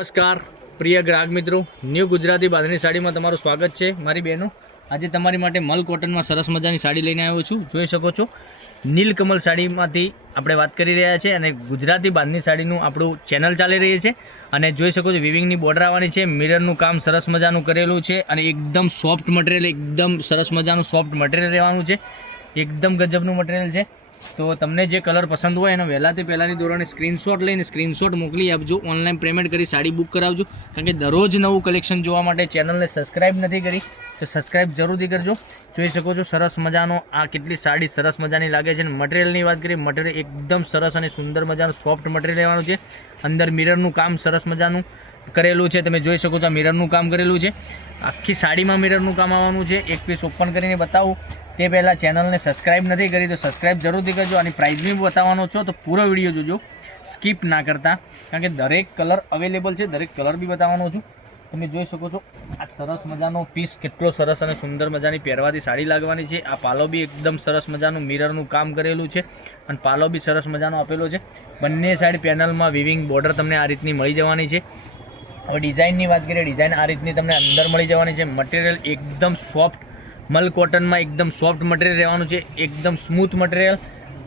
નમસ્કાર પ્રિય ગ્રાહક મિત્રો, ન્યૂ ગુજરાતી બાંધણી સાડીમાં તમારું સ્વાગત છે. મારી બહેનો, આજે તમારી માટે મલ કોટનમાં સરસ મજાની સાડી લઈને આવ્યો છું. જોઈ શકો છો, નીલકમલ સાડીમાંથી આપણે વાત કરી રહ્યા છીએ અને ગુજરાતી બાંધણી સાડીનું આપણું ચેનલ ચાલી રહી છે. અને જોઈ શકો છો, વિવિંગની બોર્ડર આવવાની છે, મિરરનું કામ સરસ મજાનું કરેલું છે અને એકદમ સોફ્ટ મટીરિયલ, એકદમ સરસ મજાનું સોફ્ટ મટીરિયલ રહેવાનું છે. એકદમ ગજબનું મટીરિયલ છે. તો તમને જે કલર પસંદ હોય એનો વહેલાથી પહેલાંની ધોરણે સ્ક્રીનશોટ લઈને સ્ક્રીનશોટ મોકલી આપજો. ઓનલાઈન પેમેન્ટ કરી સાડી બુક કરાવજો, કારણ કે દરરોજ નવું કલેક્શન જોવા માટે ચેનલને સબસ્ક્રાઈબ નથી કરી તો સબસ્ક્રાઈબ જરૂરથી કરજો. જોઈ શકો છો, સરસ મજાનો આ કેટલી સાડી સરસ મજાની લાગે છે. અને મટીરિયલની વાત કરીએ, મટીરિયલ એકદમ સરસ અને સુંદર મજાનું સોફ્ટ મટીરિયલ રહેવાનું છે. અંદર મિરરનું કામ સરસ મજાનું કરેલું છે. તમે જોઈ શકો છો, આ મિરરનું કામ કરેલું છે. આખી સાડીમાં મિરરનું કામ આવવાનું છે. એક પીસ ઓપન કરીને બતાવું તે પહેલાં ચેનલને સબસ્ક્રાઈબ નથી કરી તો સબસ્ક્રાઈબ જરૂરથી કરજો. અને પ્રાઇસ બી બતાવવાનો છો તો પૂરો વિડીયો જોજો, સ્કીપ ના કરતા, કારણ કે દરેક કલર અવેલેબલ છે. દરેક કલર બી બતાવવાનો છું. તમે જોઈ શકો છો, આ સરસ મજાનો પીસ કેટલો સરસ અને સુંદર મજાની પહેરવાથી સાડી લાગવાની છે. આ પાલો બી એકદમ સરસ મજાનું મિરરનું કામ કરેલું છે અને પાલો બી સરસ મજાનો આપેલો છે. બંને સાઈડ પેનલમાં વિવિંગ બોર્ડર તમને આ રીતની મળી જવાની છે. હવે ડિઝાઇનની વાત કરીએ, ડિઝાઇન આ રીતની તમને અંદર મળી જવાની છે. મટીરિયલ એકદમ સોફ્ટ મલ કોટનમાં એકદમ સોફ્ટ મટીરિયલ રહેવાનું છે. એકદમ સ્મૂથ મટીરિયલ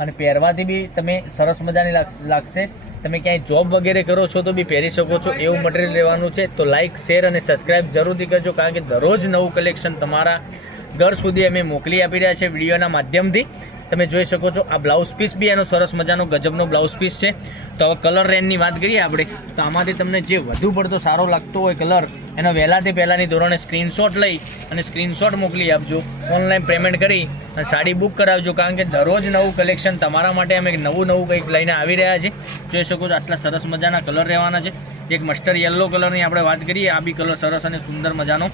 અને પહેરવાથી બી તમે સરસ મજાની લાગશે. તમે ક્યાંય જોબ વગેરે કરો છો તો બી પહેરી શકો છો એવું મટીરિયલ રહેવાનું છે. તો લાઇક, શેર અને સબસ્ક્રાઈબ જરૂરથી કરજો, કારણ કે દરરોજ નવું કલેક્શન તમારા ઘર સુધી અમે મોકલી આપી રહ્યા છે વિડીયોના માધ્યમથી. તમે જોઈ શકો છો, આ બ્લાઉઝ પીસ બી એનો સરસ મજાનો ગજબનો બ્લાઉઝ પીસ છે. તો હવે કલર રેન્જની વાત કરીએ આપણે, તો આમાંથી તમને જે વધુ પડતો સારો લાગતો હોય કલર, એનો વહેલાથી પહેલાંની ધોરણે સ્ક્રીનશોટ લઈ અને સ્ક્રીનશોટ મોકલી આપજો. ઓનલાઈન પેમેન્ટ કરી અને સાડી બુક કરાવજો, કારણ કે દરરોજ નવું કલેક્શન તમારા માટે અમે નવું કંઈક લઈને આવી રહ્યા છીએ. જોઈ શકો છો, આટલા સરસ મજાના કલર રહેવાના છે. એક મસ્ટર્ડ યલો કલરની આપણે વાત કરીએ, આ બી કલર સરસ અને સુંદર મજાનો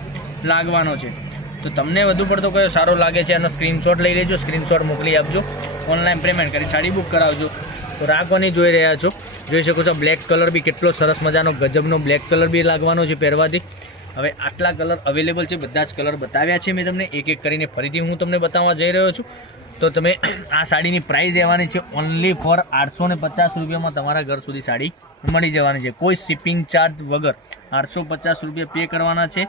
લાગવાનો છે. તો તમને વધુ પડતો કયો સારો લાગે છે એનો સ્ક્રીનશોટ લઈ લેજો, સ્ક્રીનશોટ મોકલી આપજો. ઓનલાઈન પેમેન્ટ કરી સાડી બુક કરાવજો. તો રાખવાની જોઈ રહ્યા છો, જોઈ શકો છો, બ્લેક કલર બી કેટલો સરસ મજાનો ગજબનો બ્લેક કલર બી લાગવાનો છે પહેરવાથી. હવે આટલા કલર અવેલેબલ છે, બધા જ કલર બતાવ્યા છે મેં તમને. એક એક કરીને ફરીથી હું તમને બતાવવા જઈ રહ્યો છું. તો તમે આ સાડીની પ્રાઇસ રહેવાની છે ઓનલી ફોર 850 રૂપિયામાં તમારા ઘર સુધી સાડી મળી જવાની છે. કોઈ શિપિંગ ચાર્જ વગર 850 રૂપિયા પે કરવાના છે,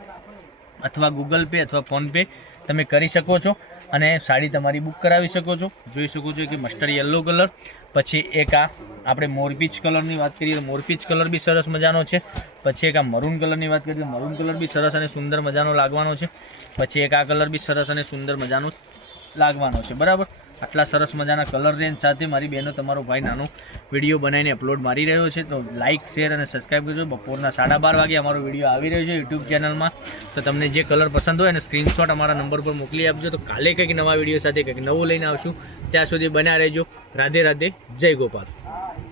અથવા ગૂગલ પે અથવા ફોનપે તમે કરી શકો છો અને સાડી તમારી બુક કરાવી શકો છો. જોઈ શકો છો કે મસ્ટર્ડ યલો કલર, પછી એક આ આપણે મોરપીચ કલરની વાત કરીએ તો મોરપીચ કલર બી સરસ મજાનો છે. પછી એક આ મરૂન કલરની વાત કરીએ તો મરૂન કલર બી સરસ અને સુંદર મજાનો લાગવાનો છે. પછી એક આ કલર બી સરસ અને સુંદર મજાનો લાગવાનો છે. બરાબર, આટલા સરસ મજાના કલર રેન્જ સાથે મારી બહેનો તમારો ભાઈ નાનો વિડીયો બનાવીને અપલોડ મારી રહ્યો છે. તો લાઇક, શેર અને સબસ્ક્રાઈબ કરજો. બપોરના 12:30 વાગે અમારો વિડીયો આવી રહ્યો છે યુટ્યુબ ચેનલમાં. તો તમને જે કલર પસંદ હોય એને સ્ક્રીનશોટ અમારા નંબર પર મોકલી આપજો. તો કાલે કંઈક નવા વિડીયો સાથે કંઈક નવું લઈને આવશું. ત્યાં સુધી બન્યા રહેજો. રાધે રાધે, જય ગોપાલ.